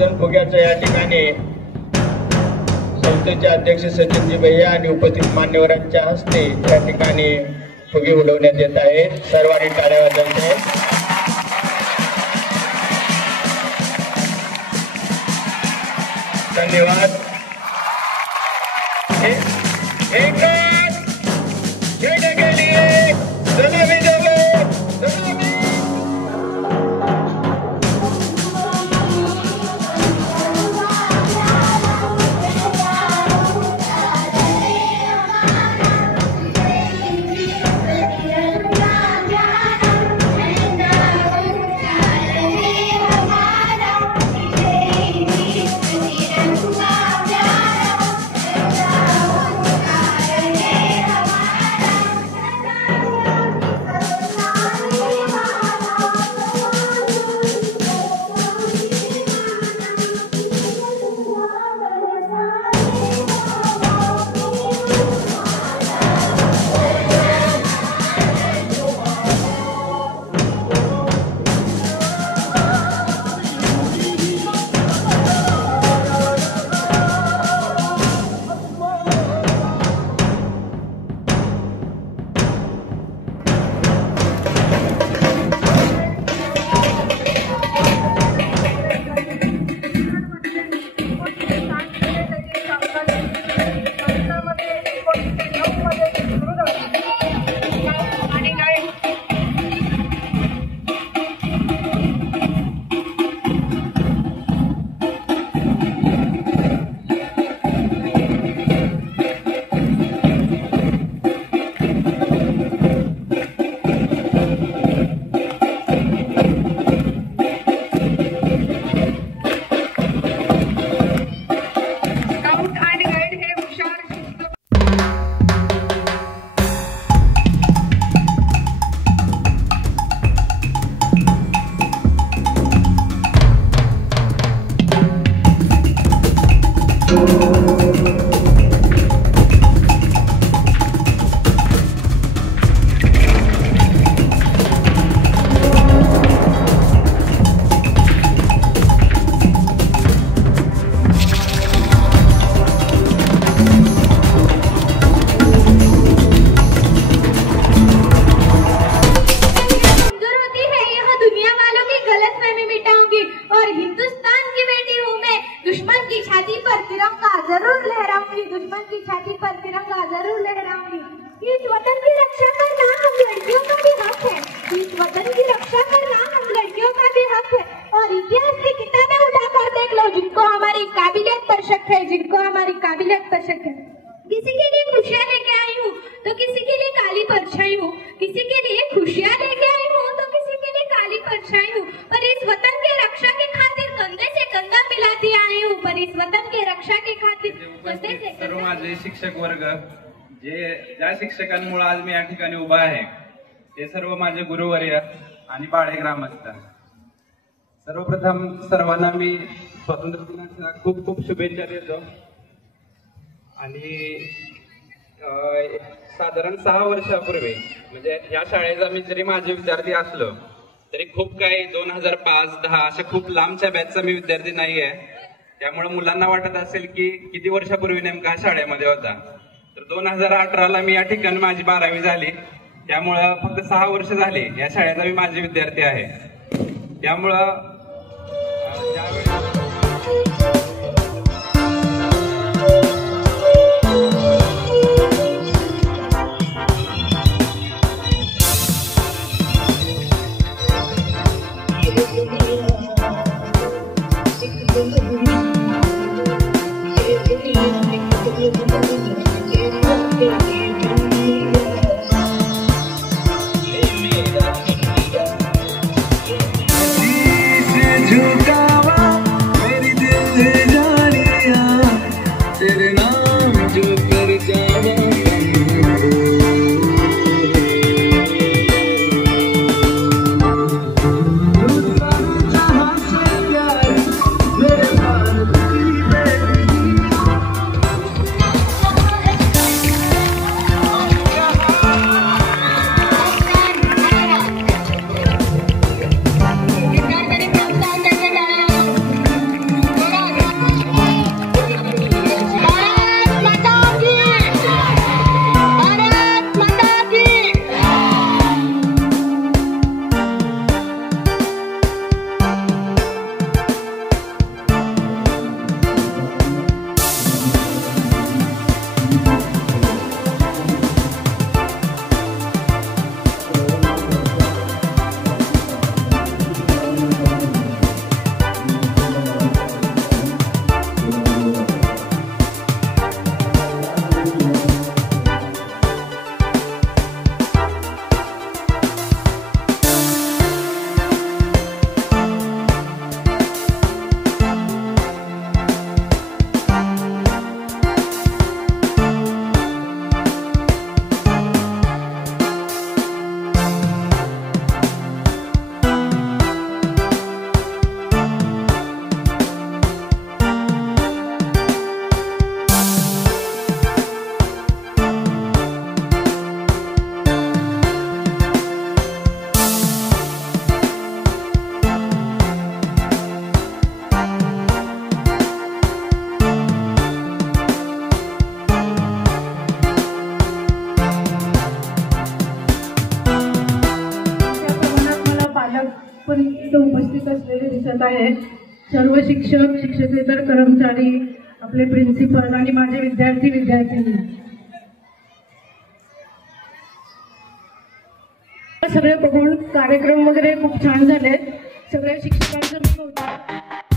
विसर्जन फुग्याचं या ठिकाणी संस्थेचे अध्यक्ष सचिनजी भैया आणि उपस्थित मान्यवरांच्या हस्ते या ठिकाणी फुगे उडवण्यात येत आहेत. सर्वांनी टाळ्या वाजवते. धन्यवाद. खेळने के लिए सलामी देवे. सलामी. शिक्षक वर्ग ज्या शिक्षकांमुळे आज मी या ठिकाणी उभा आहे ते सर्व माझे गुरुवर्य आणि बाळे ग्रामस्थ. सर्वप्रथम सर्वांना मी स्वातंत्र्य दिनाच्या खूप खूप शुभेच्छा देतो. आणि साधारण 6 वर्षापूर्वी म्हणजे या शाळेचा मी जरी माझे विद्यार्थी असलो तरी खूप काही 2005-10 अशा खूप लांबच्या बॅचचा मी विद्यार्थी नाही आहे. त्यामुळे मुलांना वाटत असेल की किती वर्षापूर्वी नेमका शाळेमध्ये होता. तर 2018ला मी या ठिकाणी माझी 12वी झाली. त्यामुळं फक्त 6 वर्ष झाली या शाळेचा मी माझे विद्यार्थी आहे. त्यामुळं Easy. उपस्थित असलेले दिसत आहे. सर्व शिक्षक, शिक्षकेतर कर्मचारी, आपले प्रिन्सिपल आणि माझे विद्यार्थी विद्यार्थिनी, सगळे बघून कार्यक्रम वगैरे खूप छान झाले. सगळ्या शिक्षकांचं मी कौतुक